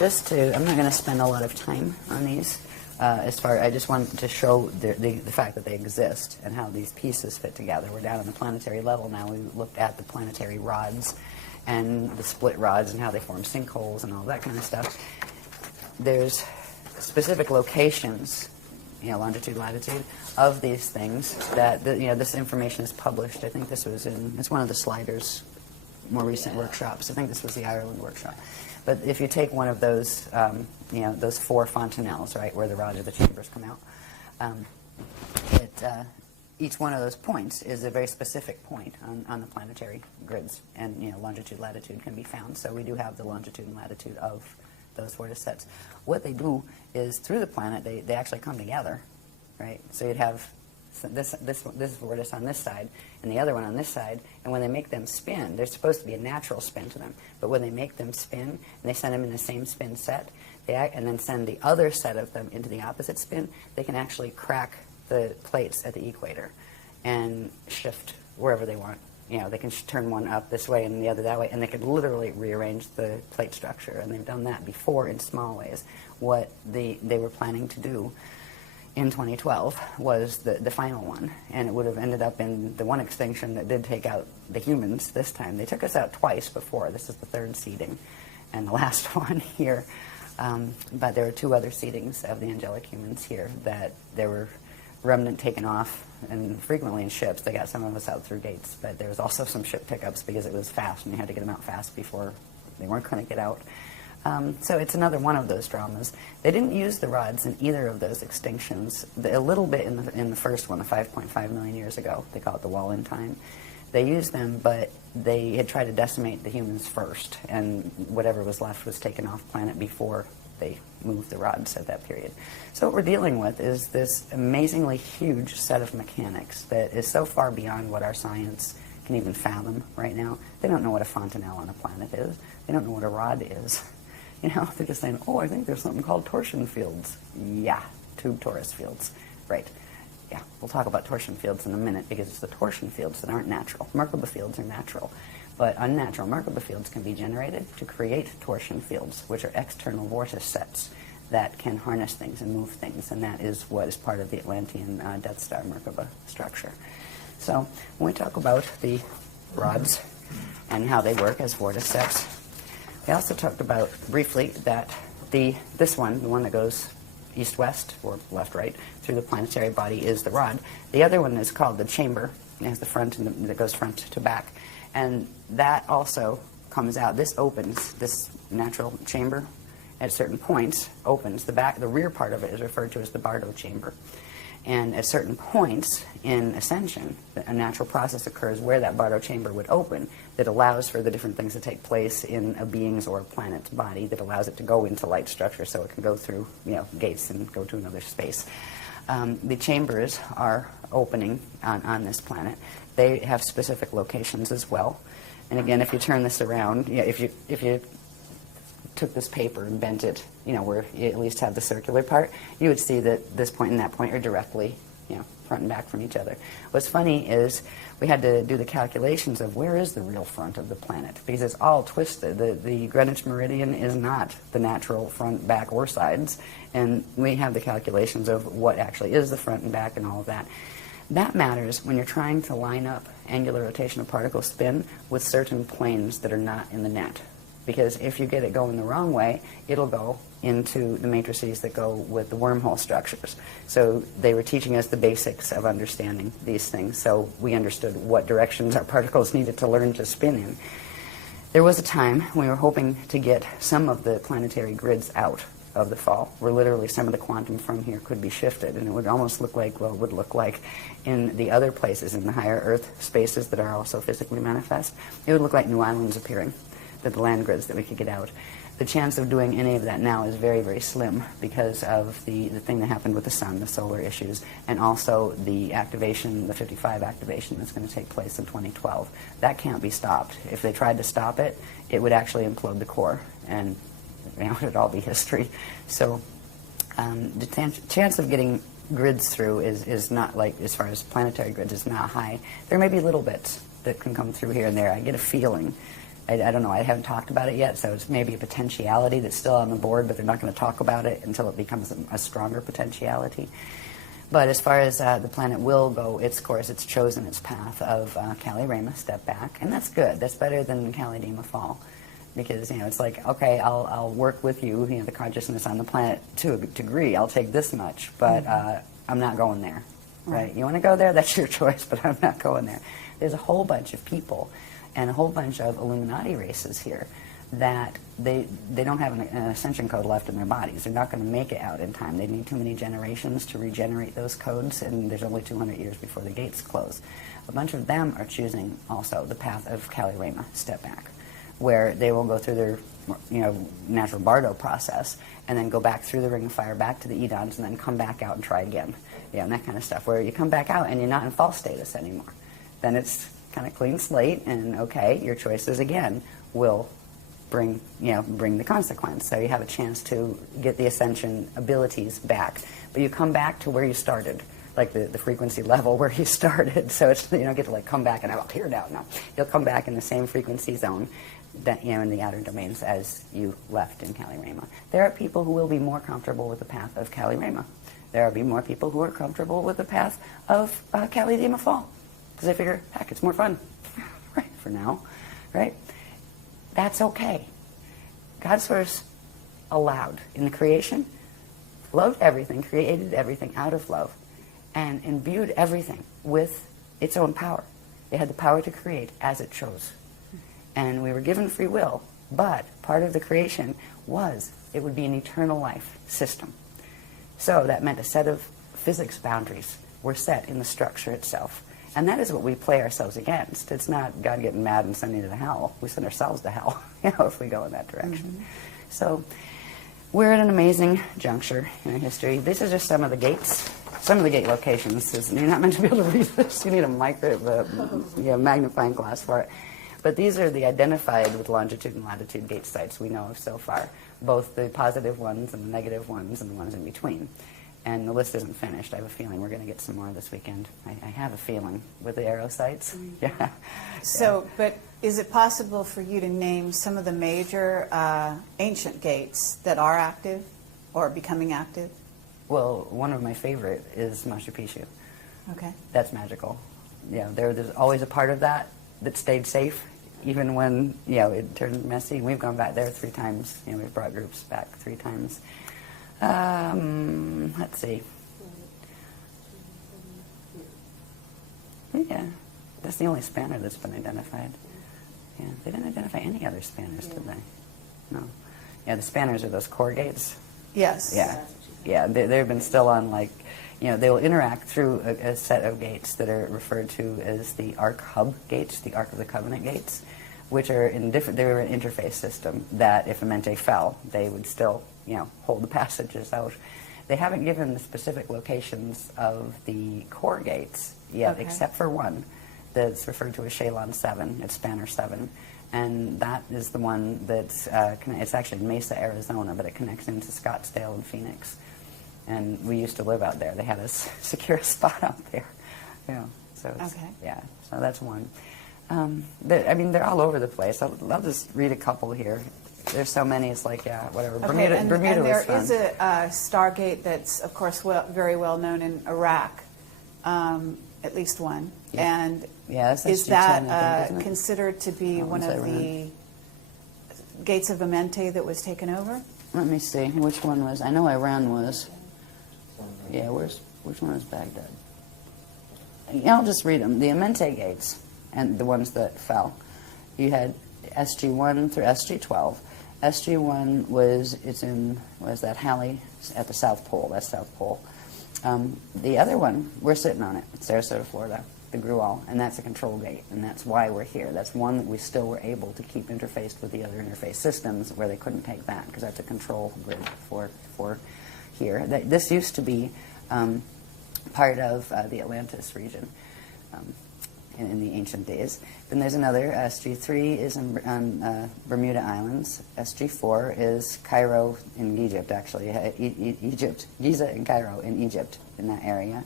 I'm not going to spend a lot of time on these. I just wanted to show the fact that they exist and how these pieces fit together. We're down on the planetary level now. We looked at the planetary rods and the split rods and how they form sinkholes and all that kind of stuff. There's specific locations, longitude, latitude, of these things that, this information is published. I think it's one of the Sliders' more recent workshops. I think this was the Ireland workshop. But if you take one of those, those 4 fontanelles, right, where the rods or the chambers come out, each one of those points is a very specific point on the planetary grids, and longitude, latitude can be found. So we do have the longitude and latitude of those vortices. What they do is through the planet they actually come together, right? So you'd have this vortex on this side and the other one on this side, and when they make them spin, there's supposed to be a natural spin to them, but when they make them spin and they send them in the same spin set, and then send the other set of them into the opposite spin, they can actually crack the plates at the equator and shift wherever they want. They can turn one up this way and the other that way, and they can literally rearrange the plate structure, and they've done that before in small ways. What they were planning to do in 2012 was the final one, and it would have ended up in the one extinction that did take out the humans this time. They took us out twice before. This is the 3rd seeding and the last one here. But there were 2 other seedings of the angelic humans here that there were remnant taken off, and frequently in ships. They got some of us out through gates, but there was also some ship pickups because it was fast, and you had to get them out fast before they weren't going to get out. So it's another one of those dramas. They didn't use the rods in either of those extinctions. A little bit in the first one, the 5.5 million years ago. They call it the wall in time. They used them, but they had tried to decimate the humans first, and whatever was left was taken off planet before they moved the rods at that period. So what we're dealing with is this amazingly huge set of mechanics that is so far beyond what our science can even fathom right now. They don't know what a fontanelle on a planet is. They don't know what a rod is. They're just saying, I think there's something called torsion fields. Yeah, tube torus fields. Right. Yeah, we'll talk about torsion fields in a minute because it's the torsion fields that aren't natural. Merkaba fields are natural. But unnatural Merkaba fields can be generated to create torsion fields, which are external vortex sets that can harness things and move things, and that is what is part of the Atlantean Death Star Merkaba structure. So when we talk about the rods and how they work as vortex sets, we also talked about briefly that this one, the one that goes east-west or left-right through the planetary body, is the rod. The other one is called the chamber. It has the front and that goes front to back. And that also comes out. This opens, this natural chamber at certain points opens. The rear part of it is referred to as the Bardo chamber. And at certain points in ascension, a natural process occurs where that Bardo chamber would open that allows for the different things to take place in a being's or a planet's body, that allows it to go into light structure so it can go through gates and go to another space. The chambers are opening on this planet. They have specific locations as well. And again, if you turn this around, if you took this paper and bent it, where you at least have the circular part, you would see that this point and that point are directly, front and back from each other. What's funny is we had to do the calculations of where is the real front of the planet, because it's all twisted. The Greenwich meridian is not the natural front, back, or sides, and we have the calculations of what actually is the front and back and all of that. That matters when you're trying to line up angular rotational particle spin with certain planes that are not in the net. Because if you get it going the wrong way, it'll go into the matrices that go with the wormhole structures. So they were teaching us the basics of understanding these things, so we understood what directions our particles needed to learn to spin in. There was a time we were hoping to get some of the planetary grids out of the fall, where literally some of the quantum from here could be shifted, and it would almost look like, it would look like in the other places, in the higher Earth spaces that are also physically manifest, it would look like new islands appearing, the land grids that we could get out. The chance of doing any of that now is very, very slim because of the thing that happened with the sun, the solar issues, and also the activation, the 55 activation that's going to take place in 2012. That can't be stopped. If they tried to stop it, it would actually implode the core, and it would all be history. So the chance of getting grids through is not, like, as far as planetary grids, is not high. There may be little bits that can come through here and there. I get a feeling I don't know, I haven't talked about it yet, so it's maybe a potentiality that's still on the board, but they're not going to talk about it until it becomes a stronger potentiality. But as far as the planet will go, its course, it's chosen its path of Kali-Rama, step back, and that's good. That's better than Kali-Dima fall, because it's like, okay, I'll work with you, the consciousness on the planet to a degree. I'll take this much, but I'm not going there. Right? You want to go there? That's your choice, but I'm not going there. There's a whole bunch of people and a whole bunch of Illuminati races here that they don't have an ascension code left in their bodies. They're not going to make it out in time. They need too many generations to regenerate those codes, and there's only 200 years before the gates close. A bunch of them are choosing also the path of Kali-Rama, step back, where they will go through their natural Bardo process and then go back through the Ring of Fire, back to the Edons, and then come back out and try again. And that kind of stuff, where you come back out and you're not in false status anymore. Then it's kind of clean slate, and okay, your choices again will bring the consequence. So you have a chance to get the ascension abilities back, but you come back to where you started, like the frequency level where you started. So it's, you don't get to like come back and I'm up here now. No, you'll come back in the same frequency zone that in the outer domains as you left in Kali-Rama. There are people who will be more comfortable with the path of Kali-Rama. There will be more people who are comfortable with the path of Kali-Dima fall, because they figure, heck, it's more fun, right? For now, right? That's okay. God source allowed in the creation, loved everything, created everything out of love, and imbued everything with its own power. It had the power to create as it chose. And we were given free will, but part of the creation was it would be an eternal life system. So that meant a set of physics boundaries were set in the structure itself. And that is what we play ourselves against. It's not God getting mad and sending you to hell. We send ourselves to hell, if we go in that direction. Mm-hmm. So we're at an amazing juncture in our history. These are just some of the gates, some of the gate locations. You're not meant to be able to read this. You need a magnifying glass for it. But these are the identified with longitude and latitude gate sites we know of so far, both the positive ones and the negative ones and the ones in between. And the list isn't finished. I have a feeling we're going to get some more this weekend. I have a feeling with the arrow sites. Mm-hmm. Yeah. So, but is it possible for you to name some of the major ancient gates that are active or becoming active? Well, one of my favorite is Machu Picchu. Okay. That's magical. There's always a part of that stayed safe, even when it turned messy. We've gone back there 3 times. We've brought groups back 3 times. Let's see. Yeah, that's the only spanner that's been identified. Yeah, they didn't identify any other spanners, did they? No. Yeah, the spanners are those core gates. Yes. Yeah, they've been still on, they will interact through a set of gates that are referred to as the Ark Hub gates, the Ark of the Covenant gates, which are they were an interface system that if a mente fell, they would still hold the passages out. They haven't given the specific locations of the core gates yet, okay, except for one that's referred to as Shalon 7. It's Spanner 7. And that is the one that's, it's actually in Mesa, Arizona, but it connects into Scottsdale and Phoenix. And we used to live out there. They had us secure a spot out there. So it's, okay. Yeah, so that's one. They're all over the place. I'll just read a couple here. There's so many, it's like, whatever. Okay, Bermuda and was there fun. is a Stargate that's, of course, very well known in Iraq, at least one. Yeah. And is that considered to be one of the gates of Amente that was taken over? Let me see. Which one was? I know Iran was. Yeah, which one was Baghdad? I'll just read them. The Amente gates and the ones that fell. You had SG1 through SG12. SG1 was that Halley at the South Pole. That's South Pole. The other one, we're sitting on it. It's Sarasota, Florida, the Grual, and that's a control gate, and that's why we're here. That's one that we still were able to keep interfaced with the other interface systems where they couldn't take that, because that's a control grid for here. This used to be part of the Atlantis region in the ancient days. Then there's another, SG3 is on Bermuda Islands. SG4 is Cairo in Egypt, actually. Egypt, Giza and Cairo in Egypt, in that area.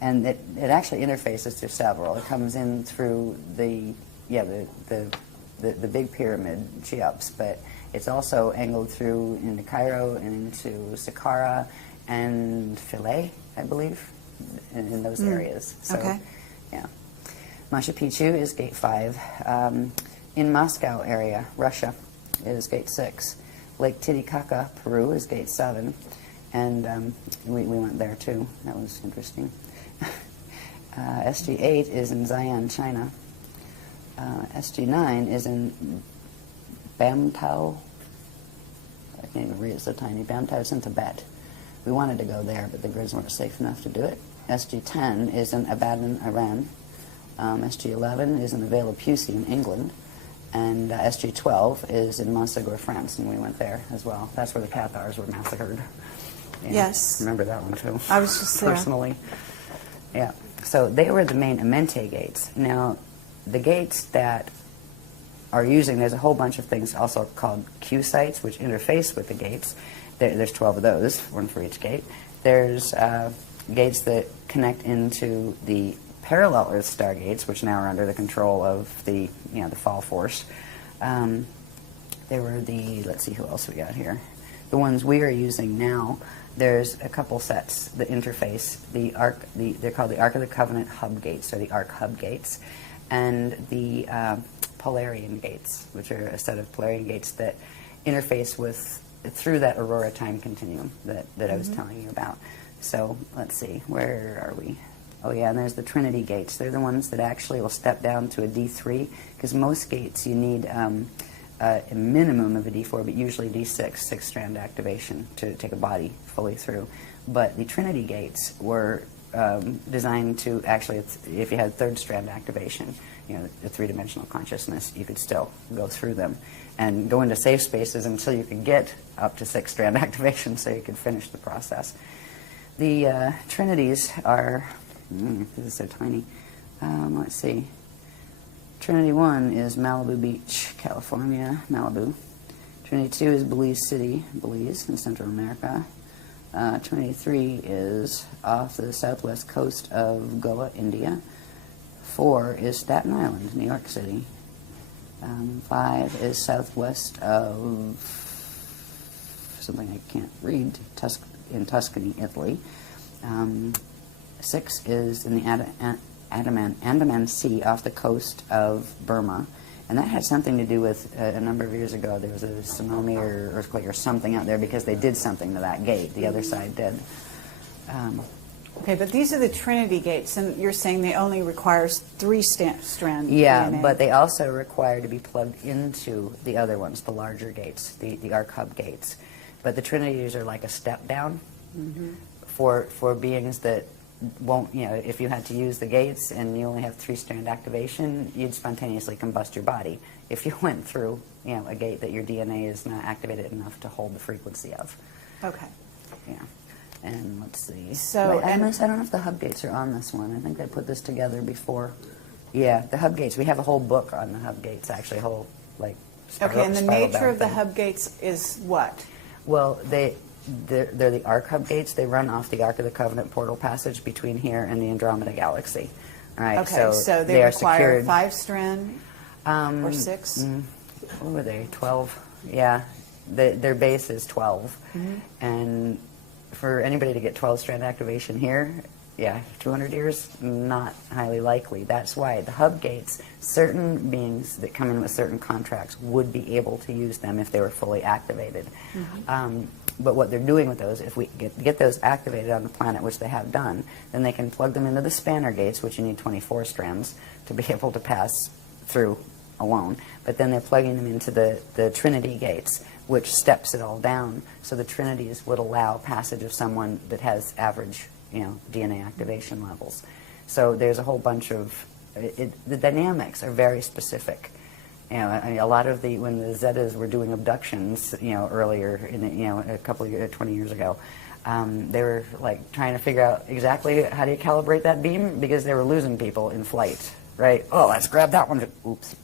And it actually interfaces to several. It comes in through the the big pyramid, Cheops, but it's also angled through into Cairo and into Saqqara and Philae, I believe, in those areas. So, okay. yeah. Machu Picchu is gate 5. In Moscow area, Russia, is gate 6. Lake Titicaca, Peru, is gate 7. And we went there too. That was interesting. SG8 is in Xi'an, China. SG9 is in Bamtao. I can't even read, it's so tiny. Bamtao is in Tibet. We wanted to go there, but the grids weren't safe enough to do it. SG10 is in Abadan, Iran. SG11 is in the Vale of Pusey in England. And SG12 is in Montségur, France, and we went there as well. That's where the Cathars were massacred. Yeah, Yes. remember that one too. I was just there. Personally. Yeah. So they were the main Amenti gates. Now, the gates that are using, there's a whole bunch of things also called Q sites, which interface with the gates. There's 12 of those, one for each gate. There's gates that connect into the parallel Earth star gates, which now are under the control of the fall force. There were let's see who else we got here. The ones we are using now, there's a couple sets that interface they're called the Ark of the Covenant hub gates, or the Ark hub gates, and the Polarian gates, which are a set of Polarian gates that interface through that Aurora time continuum that I was telling you about. So let's see, where are we? Oh yeah, and there's the Trinity gates. They're the ones that actually will step down to a D3, because most gates you need a minimum of a D4, but usually D6, 6-strand activation to take a body fully through. But the Trinity gates were designed to actually, if you had 3rd-strand activation, the 3-dimensional consciousness, you could still go through them and go into safe spaces until you could get up to 6-strand activation so you could finish the process. The Trinities are, this is so tiny, let's see. Trinity 1 is Malibu Beach, California, Malibu. Trinity 2 is Belize City, Belize, in Central America. Trinity 3 is off the southwest coast of Goa, India. 4 is Staten Island, New York City. 5 is southwest of something I can't read, in Tuscany, Italy. 6 is in the Andaman Sea off the coast of Burma. And that had something to do with, a number of years ago, there was a tsunami or earthquake or something out there because they did something to that gate. The other side did. Okay, but these are the Trinity gates, and you're saying they only requires 3-strand Yeah, DNA. but they also require to be plugged into the other ones, the larger gates, the Ark hub gates. But the Trinities are like a step down for beings that won't, if you had to use the gates and you only have 3-strand activation, you'd spontaneously combust your body if you went through, a gate that your DNA is not activated enough to hold the frequency of. Okay. Yeah. And let's see. So, I don't know if the hub gates are on this one. I think they put this together before. Yeah, the hub gates. We have a whole book on the hub gates, actually, a whole, Okay, and the nature of the thing. hub gates is what? Well, they're the Ark hub gates. They run off the Ark of the Covenant portal passage between here and the Andromeda Galaxy. All right, Okay, so they are require secured. 5-strand or 6? What were they? 12? Yeah, their base is 12, and for anybody to get 12-strand activation here, 200 years, not highly likely. That's why the hub gates, certain beings that come in with certain contracts would be able to use them if they were fully activated. But what they're doing with those, if we get those activated on the planet, which they have done, then they can plug them into the spanner gates, which you need 24 strands to be able to pass through alone. But then they're plugging them into the Trinity gates, which steps it all down. So the Trinities would allow passage of someone that has average, DNA activation levels. So there's a whole bunch of, the dynamics are very specific. A lot of when the Zetas were doing abductions, earlier in, a couple of years, 20 years ago, they were trying to figure out exactly how do you calibrate that beam, because they were losing people in flight, right? Oh, let's grab that one. Oops.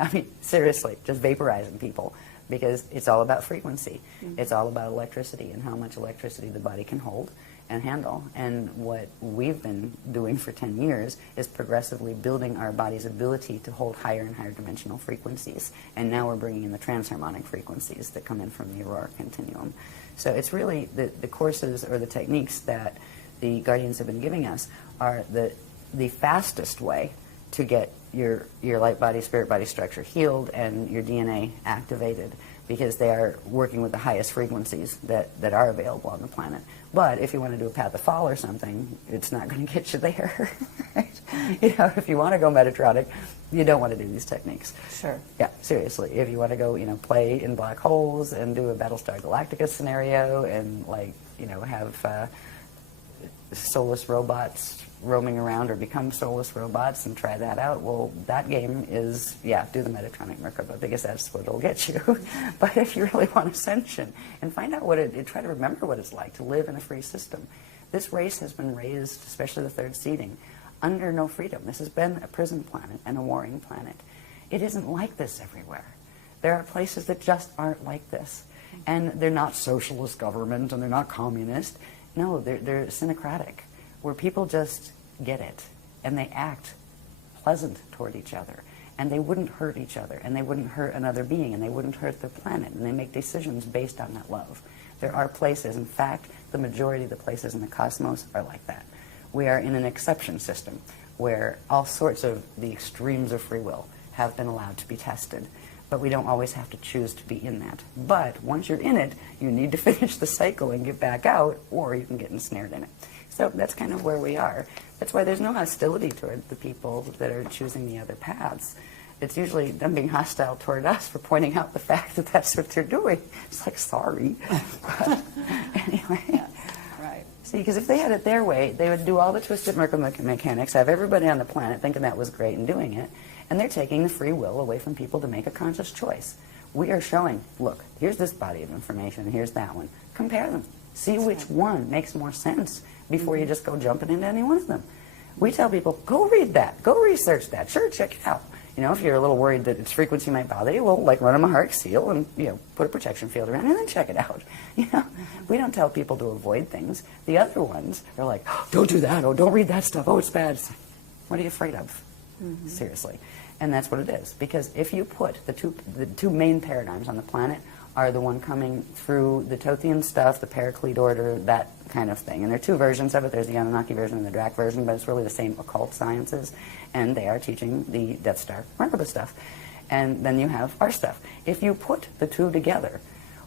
I mean, seriously, just vaporizing people, because it's all about frequency. It's all about electricity and how much electricity the body can hold. and handle. And what we've been doing for 10 years is progressively building our body's ability to hold higher and higher dimensional frequencies. And now we're bringing in the transharmonic frequencies that come in from the Aurora continuum. So it's really the courses or the techniques that the guardians have been giving us are the fastest way to get your light body, spirit body structure healed and your DNA activated, because they are working with the highest frequencies that are available on the planet. But if you want to do a path of fall or something, it's not going to get you there. Right? You know, if you want to go Metatronic, you don't want to do these techniques. Sure. Yeah, seriously. If you want to go, you know, play in black holes and do a Battlestar Galactica scenario and, like, you know, have soulless robots roaming around or become soulless robots and try that out, well, that game is, yeah, do the Metatronic Merkaba, because that's what it'll get you. But if you really want ascension and find out what try to remember what it's like to live in a free system. This race has been raised, especially the third seeding, under no freedom. This has been a prison planet and a warring planet. It isn't like this everywhere. There are places that just aren't like this. And they're not socialist government and they're not communist. No, they're synocratic, where people just get it and they act pleasant toward each other, and they wouldn't hurt each other, and they wouldn't hurt another being, and they wouldn't hurt the planet, and they make decisions based on that love. There are places, in fact, the majority of the places in the cosmos are like that. We are in an exception system where all sorts of the extremes of free will have been allowed to be tested. But we don't always have to choose to be in that. But once you're in it, you need to finish the cycle and get back out, or you can get ensnared in it. So that's kind of where we are. That's why there's no hostility toward the people that are choosing the other paths. It's usually them being hostile toward us for pointing out the fact that that's what they're doing. It's like, sorry. But anyway. Yeah, right. See, because if they had it their way, they would do all the twisted Merkaba mechanics, have everybody on the planet thinking that was great and doing it, and they're taking the free will away from people to make a conscious choice. We are showing, look, here's this body of information, here's that one. Compare them. See which one makes more sense before you just go jumping into any one of them. We tell people, go read that, go research that, sure, check it out. You know, if you're a little worried that its frequency might bother you, well, like run them a heart seal and, you know, put a protection field around it and then check it out. You know, we don't tell people to avoid things. The other ones are like, oh, don't do that, oh, don't read that stuff, oh, it's bad. It's like, what are you afraid of? Seriously. And that's what it is. Because if you put the two main paradigms on the planet are the one coming through the Tothian stuff, the Paraclete order, that kind of thing. And there are two versions of it. There's the Anunnaki version and the Drac version, but it's really the same occult sciences. And they are teaching the Death Star Merkaba stuff. And then you have our stuff. If you put the two together,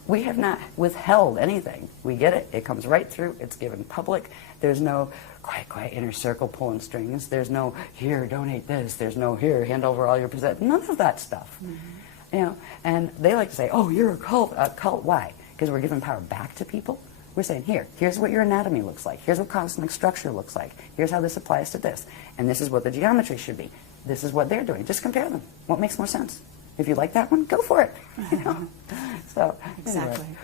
we have not withheld anything. We get it. It comes right through. It's given public. There's no quiet inner circle pulling strings. There's no, here, donate this. There's no, here, hand over all your possessions. None of that stuff. You know, and they like to say, oh, you're a cult. Cult, why? Because we're giving power back to people. We're saying, here's what your anatomy looks like. Here's what cosmic structure looks like. Here's how this applies to this. And this is what the geometry should be. This is what they're doing. Just compare them. What makes more sense? If you like that one, go for it. You know? So, Exactly. Anyway.